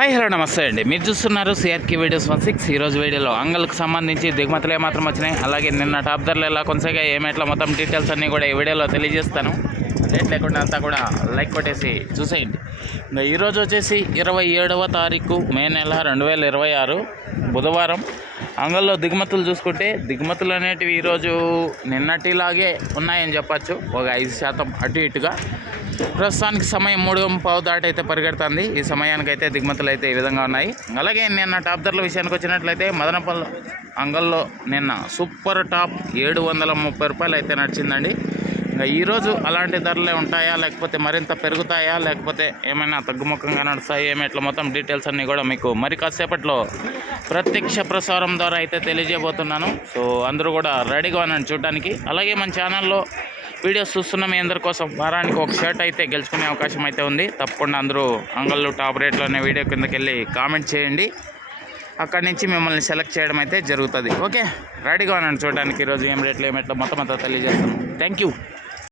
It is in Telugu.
హాయ్ హలో నమస్తే అండి. మీరు చూస్తున్నారు సిఆర్కే వీడియోస్ 16. ఈరోజు వీడియోలో అంగళ్ళకు సంబంధించి దిగుమతులు ఏమాత్రం వచ్చినాయి, అలాగే నిన్న టాప్ ధరలు ఎలా కొనసాగా ఏమేట్లా మొత్తం డీటెయిల్స్ అన్నీ కూడా ఈ వీడియోలో తెలియజేస్తాను. లేట్ లేకుండా అంతా కూడా లైక్ కొట్టేసి చూసేయండి. ఇంకా ఈరోజు వచ్చేసి 27వ తారీఖు మే నెల 2026 బుధవారం. అంగల్లో దిగుమతులు చూసుకుంటే దిగుమతులు అనేటివి ఈరోజు నిన్నటిలాగే ఉన్నాయని చెప్పచ్చు, ఒక 5% అటు ఇటుగా. ప్రస్తుతానికి సమయం 3:15 దాటి అయితే పరిగెడుతుంది. ఈ సమయానికి అయితే దిగుమతులు అయితే ఈ విధంగా ఉన్నాయి. అలాగే నిన్న టాప్ ధరల విషయానికి వచ్చినట్లయితే మదనపల్లి అంగల్లో నిన్న సూపర్ టాప్ 730 రూపాయలు అయితే నడిచిందండి. ఇంకా ఈరోజు అలాంటి ధరలే ఉంటాయా, లేకపోతే మరింత పెరుగుతాయా, లేకపోతే ఏమైనా తగ్గుముఖంగా నడుస్తాయి, ఏమిట్లా మొత్తం డీటెయిల్స్ అన్నీ కూడా మీకు మరి కాసేపట్లో ప్రత్యక్ష ప్రసారం ద్వారా అయితే తెలియజేయబోతున్నాను. సో అందరూ కూడా రెడీగా ఉన్నాను చూడడానికి. అలాగే మన ఛానల్లో వీడియోస్ చూస్తున్న మీ అందరి కోసం వారానికి ఒక షర్ట్ అయితే గెలుచుకునే అవకాశం అయితే ఉంది. తప్పకుండా అందరూ అంగళ్ళు టాప్ రేట్లో అనే వీడియో కిందకి వెళ్ళి కామెంట్ చేయండి. అక్కడి నుంచి మిమ్మల్ని సెలెక్ట్ చేయడం అయితే జరుగుతుంది. ఓకే, రెడీగా ఉన్నాను చూడడానికి. ఈరోజు ఏం రేట్లు ఏమిట్లో మొత్తం అంతా తెలియజేస్తాను. Thank you.